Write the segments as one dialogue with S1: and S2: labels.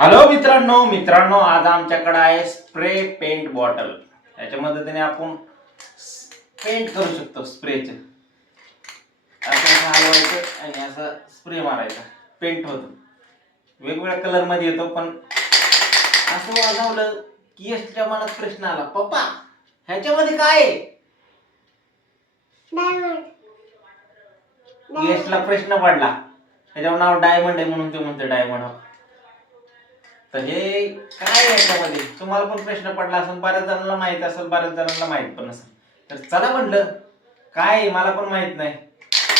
S1: Hello मित्रांनो मित्रांनो आज आमच्याकडे आहे स्प्रे पेंट बॉटल याच्या मदतीने आपण पेंट करू शकतो स्प्रेच असं हलवायचं आणि असं स्प्रे मारायचा. पेंट होतो. वेगवेगळ्या कलरमध्ये येतो पण असं वाजवलं की यशच्या मनात प्रश्न आला पप्पा ह्याच्यामध्ये काय यशला प्रश्न पडला. ह्याच्यावर नाव डायमंड आहे म्हणून ते म्हणते डायमंड तर हे काय आहे याच्यामध्ये? तुम्हाला पण प्रश्न पडला असेल बऱ्याच जणांना माहीत असेल बऱ्याच जणांना माहीत पण असेल. तर चला म्हटलं काय मला पण माहीत नाही.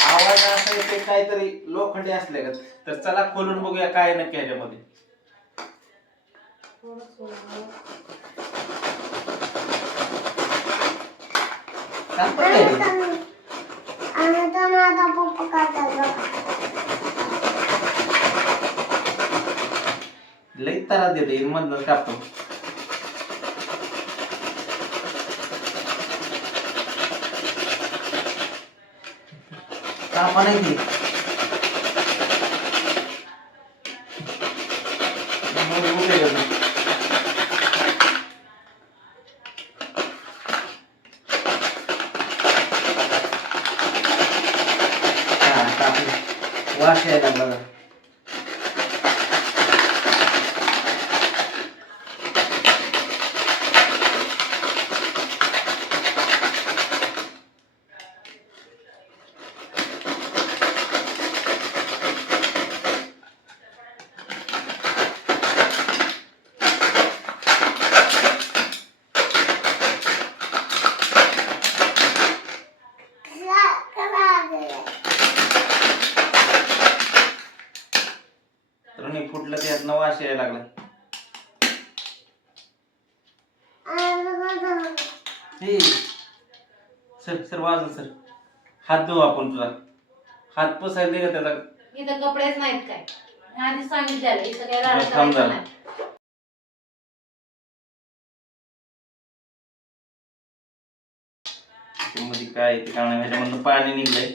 S1: आवाज असं येते काहीतरी लोखंडी असले का? तर चला खोलून बघूया काय नक्की याच्यामध्ये. सापडलंय हे.
S2: आणि तो माझा पप्पा काढतात बघा
S1: लई तारा येईल मधनं कापतो. कापा नाही वाश यायला लागला. बघा. मी फुटलं त्यात नवा वास यायला लागला. हे सर सर वाजव सर. हात धुवू आपण तुझा. हात पुसायला दे का त्याचा?
S3: इथं कपडेच नाहीत काय? आधी सांगितलेलं इथं काय
S1: बरं,
S3: राडा
S1: थांब
S3: करायचं
S1: जरा.
S3: नाही.
S1: मध्ये काय आहे ते काय नाही ह्याच्यामधनं पाणी निघलंय.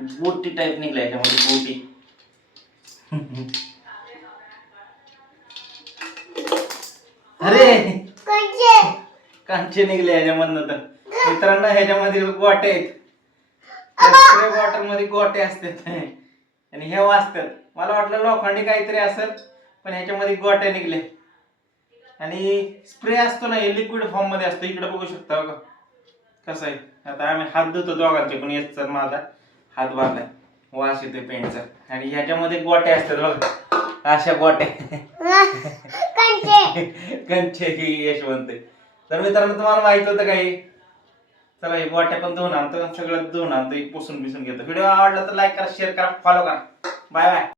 S1: बोटी टाईप निघलंय ह्याच्यामध्ये बोटी. अरे! कांचे. निघले ह्याच्यामधनं तर. मित्रांनो ह्याच्यामध्ये गोटे आहेत. स्प्रे बॉटलमध्ये गोटे असतात. आणि हे वाचतात. मला वाटलं लोखंडी काहीतरी असेल पण ह्याच्यामध्ये गोटे निघले. आणि स्प्रे असतो ना हे लिक्विड फॉर्ममध्ये असतो. इकडे बघू शकता बघा. कसं आहे? आता आम्ही हात धुतो दोघांचे पण येत सर माझा. हात भरलाय वास येतोय पेंटचा आणि ह्याच्यामध्ये गोटे असतात बघा. अशा गोटे
S2: कोणचे
S1: कंचे ही यशवंत. तर मित्रांनो तुम्हाला माहीत होतं काही चला हे गोट्या पण धुवून आणतो सगळं धुवून आणतो. एक पुसून बिसून घेतो. व्हिडिओ आवडला तर लाईक करा शेअर करा फॉलो करा. Bye bye